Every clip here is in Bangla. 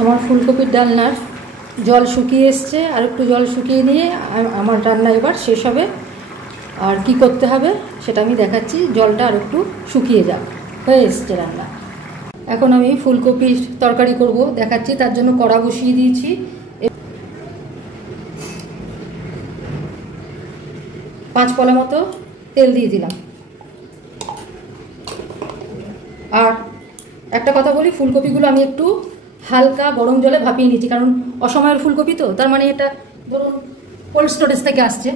আমার ফুলকপির ডালনার জল শুকিয়ে এসছে, আর একটু জল শুকিয়ে নিয়ে আমার রান্না এবার শেষ হবে। আর কি করতে হবে সেটা আমি দেখাচ্ছি। জলটা আর একটু শুকিয়ে যাক, হয়ে এসছে রান্না। এখন আমি ফুলকপির তরকারি করব, দেখাচ্ছি। তার জন্য কড়া বসিয়ে দিয়েছি, 5 পলা মতো তেল দিয়ে দিলাম। আর একটা কথা বলি, ফুলকপিগুলো আমি একটু হালকা গরম জলে ভাপিয়ে নিচ্ছি, কারণ অসময়ের ফুলকপি তো, তার মানে এটা ধরুন কোল্ড স্টোরেজ থেকে আসছে,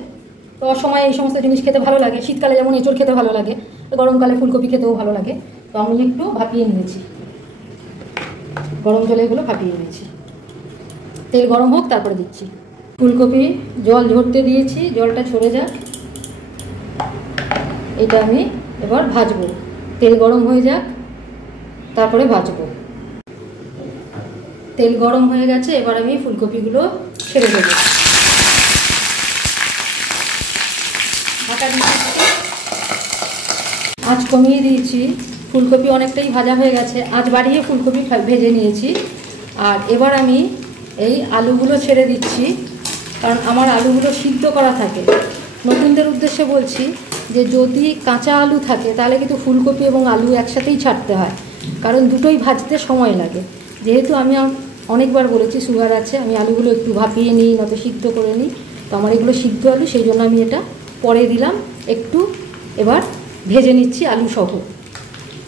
তো অসময়ে এই সমস্ত জিনিস খেতে ভালো লাগে। শীতকালে যেমন এঁচড় খেতে ভালো লাগে, গরমকালে ফুলকপি খেতেও ভালো লাগে। তো আমি একটু ভাপিয়ে নিয়েছি, গরম জলে এগুলো ভাপিয়ে নিয়েছি। তেল গরম হোক, তারপরে দিচ্ছি ফুলকপি। জল ঝরতে দিয়েছি, জলটা ঝরে যাক। এটা আমি এবার ভাজবো, তেল গরম হয়ে যাক, তারপরে ভাজবো। তেল গরম হয়ে গেছে, এবার আমি ফুলকপিগুলো ছেড়ে দেবো। ঢাকা দিয়ে দিচ্ছি, আঁচ কমিয়ে দিয়েছি। ফুলকপি অনেকটাই ভাজা হয়ে গেছে, আঁচ বাড়িয়ে ফুলকপি ভেজে নিয়েছি। আর এবার আমি এই আলুগুলো ছেড়ে দিচ্ছি, কারণ আমার আলুগুলো সিদ্ধ করা থাকে। নতুনদের উদ্দেশ্যে বলছি যে যদি কাঁচা আলু থাকে তাহলে কিন্তু ফুলকপি এবং আলু একসাথেই ছাড়তে হয়, কারণ দুটোই ভাজতে সময় লাগে। যেহেতু আমি অনেকবার বলেছি সুগার আছে, আমি আলুগুলো একটু ভাপিয়ে নিই, নয়তো সিদ্ধ করে নিই। তো আমার এগুলো সিদ্ধ আলু, সেই জন্য আমি এটা পরে দিলাম। একটু এবার ভেজে নিচ্ছি আলু সহ,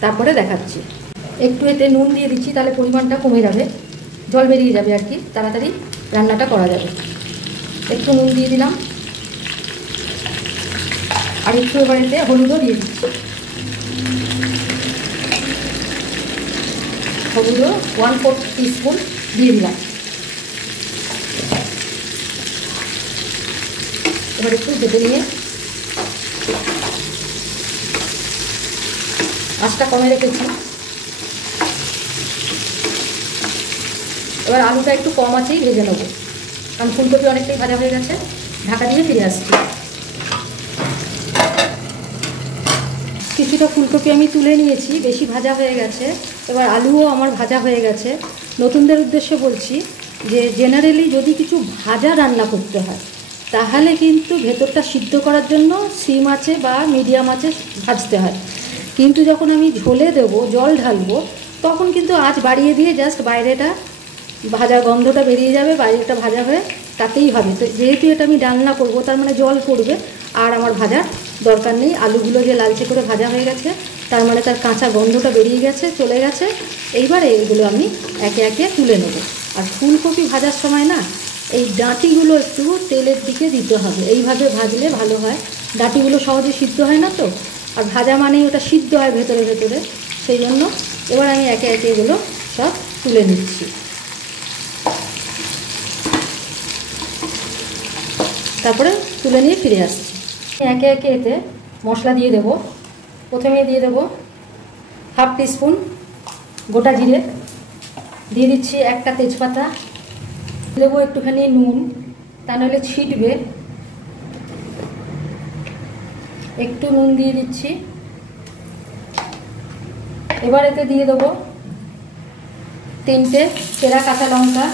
তারপরে দেখাচ্ছি। একটু এতে নুন দিয়ে দিচ্ছি, তাহলে পরিমাণটা কমে যাবে, জল বেরিয়ে যাবে আর কি, তাড়াতাড়ি রান্নাটা করা যাবে। একটু নুন দিয়ে দিলাম, আর একটু এবার এতে হলুদও দিয়ে দিচ্ছি। হলুদও 1/4 টিস্পুন দিয়ে দিলাম। এবার একটু ভেজে নিয়ে, আঁচটা কমে রেখেছি। এবার আলুটা একটু কম আছেই ভেজে নেবো, কারণ ফুলকপি অনেকটাই ভাজা হয়ে গেছে। ঢাকা দিয়ে ফিরে আসছি। কিছুটা ফুলকপি আমি তুলে নিয়েছি, বেশি ভাজা হয়ে গেছে। এবার আলুও আমার ভাজা হয়ে গেছে। নতুনদের উদ্দেশ্যে বলছি যে জেনারেলি যদি কিছু ভাজা রান্না করতে হয় তাহলে কিন্তু ভেতরটা সিদ্ধ করার জন্য সিম আঁচে বা মিডিয়াম আঁচে ভাজতে হয়। কিন্তু যখন আমি ঝোলে দেবো, জল ঢালবো, তখন কিন্তু আঁচ বাড়িয়ে দিয়ে জাস্ট বাইরেটা ভাজা গন্ধটা বেরিয়ে যাবে, বাইরেটা ভাজা হয়ে তাতেই হবে। তো যেহেতু এটা আমি রান্না করবো, তার মানে জল পড়বে, আর আমার ভাজার দরকার নেই। আলুগুলো যে লালচে করে ভাজা হয়ে গেছে, তার মানে তার কাঁচা গন্ধটা বেরিয়ে গেছে, চলে গেছে। এইবারে এইগুলো আমি একে একে তুলে নেব। আর ফুলকপি ভাজার সময় না, এই ডাঁটিগুলো একটু তেলের দিকে দিতে হবে, এইভাবে ভাজলে ভালো হয়। ডাঁটিগুলো সহজে সিদ্ধ হয় না তো, আর ভাজা মানেই ওটা সিদ্ধ হয় ভেতরে ভেতরে, সেই জন্য। এবার আমি একে একে এগুলো সব তুলে নিচ্ছি, তারপরে তুলে নিয়ে ফিরে আসছি। একে একে এতে মশলা দিয়ে দেবো। প্রথমে দিয়ে দেবো 1/2 টিস্পুন গোটা জিরে, দিয়ে দিচ্ছি একটা তেজপাতা, দেবো একটুখানি নুন, তা নাহলে ছিটবে। একটু নুন দিয়ে দিচ্ছি। এবার এতে দিয়ে দেবো 3টে চেরা কাঁচা লঙ্কা,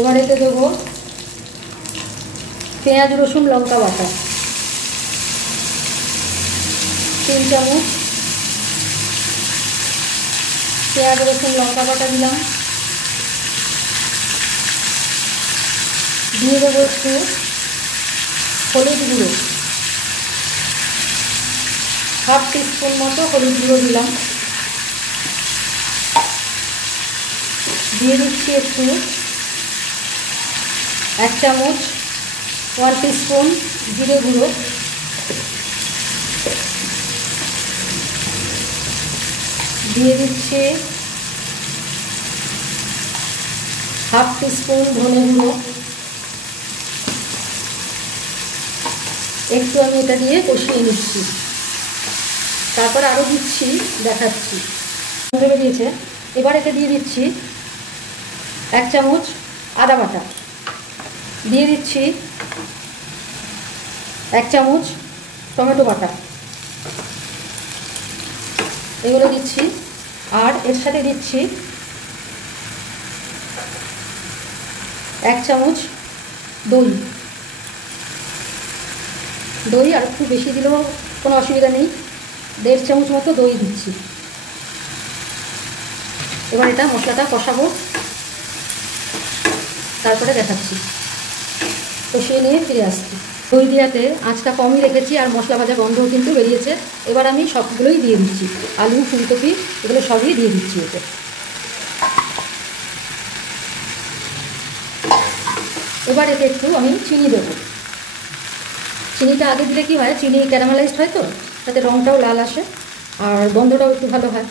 এবার এতে দেবো পেঁয়াজ রসুন লঙ্কা বাটা 3 চামচ। পেঁয়াজ রসুন লঙ্কা বাটা দিলাম। দিয়ে দেবো একটু হলুদ গুঁড়ো, 1/2 টিস্পুন মতো হলুদ গুঁড়ো দিলাম। দিয়ে দিচ্ছি একটু 1 চামচ 1 টিস্পুন জিরে গুঁড়ো, দিয়ে দিচ্ছি 1/2 টিস্পুন ধনে গুঁড়ো। একটু আমি এটা দিয়ে কষিয়ে নিচ্ছি, তারপর আরও দিচ্ছি, দেখাচ্ছি। ধরে দিয়েছে। এবার এতে দিয়ে দিচ্ছি 1 চামচ আদা বাটা, দিয়ে দিচ্ছি 1 চামচ টমেটো বাটা, এগুলো দিচ্ছি। আর এর সাথে দিচ্ছি 1 চামচ দই। দই আর একটু বেশি দিলেও কোনো অসুবিধা নেই, 1.5 চামচ মতো দই দিচ্ছি। এবার এটা মশলাটা কষাবো, তারপরে দেখাচ্ছি। কষিয়ে নিয়ে ফিরে আসছি। দই দেওয়াতে আঁচটা কমই রেখেছি আর মশলা ভাজা গন্ধও কিন্তু বেরিয়েছে। এবার আমি সবগুলোই দিয়ে দিচ্ছি, আলু, ফুলকপি এগুলো সবই দিয়ে দিচ্ছি এতে। এবার এতে একটু আমি চিনি দেবো। চিনিটা আগে দিলে কী হয়, চিনি ক্যারামেলাইজড হয় তো, তাতে রঙটাও লাল আসে আর গন্ধটাও একটু ভালো হয়,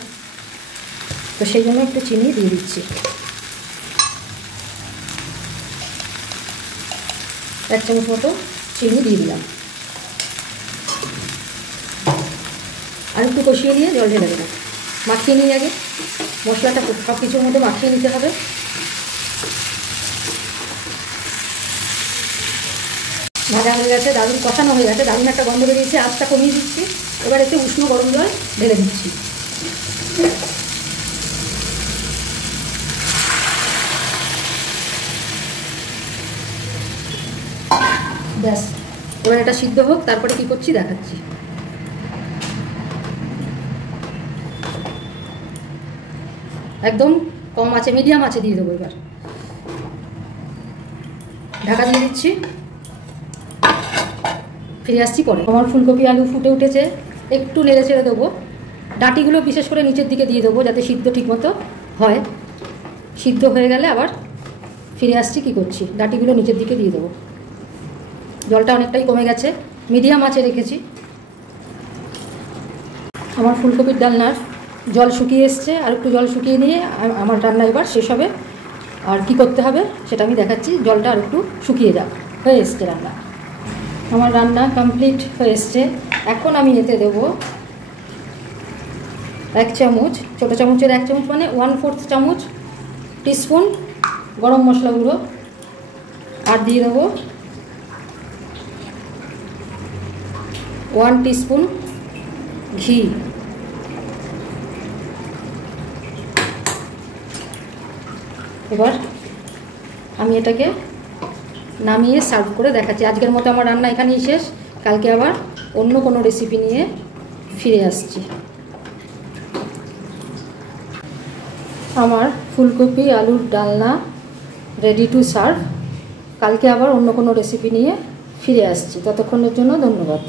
তো সেই জন্য একটু চিনি দিয়ে দিচ্ছি। 1 চামচ মতো চিনি দিয়ে দিলাম। আর একটু কষিয়ে নিয়ে জল ঢেলে দিলাম। মাখিয়ে নিয়ে আগে মশলাটা সব কিছুর মধ্যে মাখিয়ে নিতে হবে। ভাজা হয়ে গেছে, দারুণ কষানো হয়ে গেছে, দারুণ একটা গন্ধ বেরিয়েছে। আঁচটা কমিয়ে দিচ্ছি। এবার একটু উষ্ণ গরম জল ঢেলে দিচ্ছি। ব্যাস, এবার এটা সিদ্ধ হোক, তারপরে কি করছি দেখাচ্ছি। একদম কম আঁচে, মিডিয়াম আঁচে দিয়ে দেবো। এবার ঢাকা দিয়ে দিচ্ছি, ফিরে আসছি পরে। আমার ফুলকপি আলু ফুটে উঠেছে, একটু নেড়ে ছেড়ে দেবো। ডাঁটিগুলো বিশেষ করে নিচের দিকে দিয়ে দেবো যাতে সিদ্ধ ঠিকমতো হয়। সিদ্ধ হয়ে গেলে আবার ফিরে আসছি, কি করছি, ডাঁটিগুলো নিচের দিকে দিয়ে দেবো। জলটা অনেকটাই কমে গেছে, মিডিয়াম আঁচে রেখেছি। আমার ফুলকপির ডালনার জল শুকিয়ে এসছে, আর একটু জল শুকিয়ে নিয়ে আমার রান্না এবার শেষ হবে। আর কি করতে হবে সেটা আমি দেখাচ্ছি। জলটা আর একটু শুকিয়ে যাক, হয়ে এসছে রান্না। আমার রান্না কমপ্লিট হয়ে এসছে। এখন আমি এতে দেবো 1 চামচ, ছোটো চামচের 1 চামচ মানে 1/4 চামচ টিস্পুন গরম মশলা গুঁড়ো। আর দিয়ে দেবো 1 টিস্পুন ঘি। এবার আমি এটাকে নামিয়ে সার্ভ করে দেখাচ্ছি। আজকের মতো আমার রান্না এখানেই শেষ। কালকে আবার অন্য কোনো রেসিপি নিয়ে ফিরে আসছি। আমার ফুলকপি আলুর ডালনা রেডি টু সার্ভ। কালকে আবার অন্য কোনো রেসিপি নিয়ে ফিরে আসছি। ততক্ষণের জন্য ধন্যবাদ।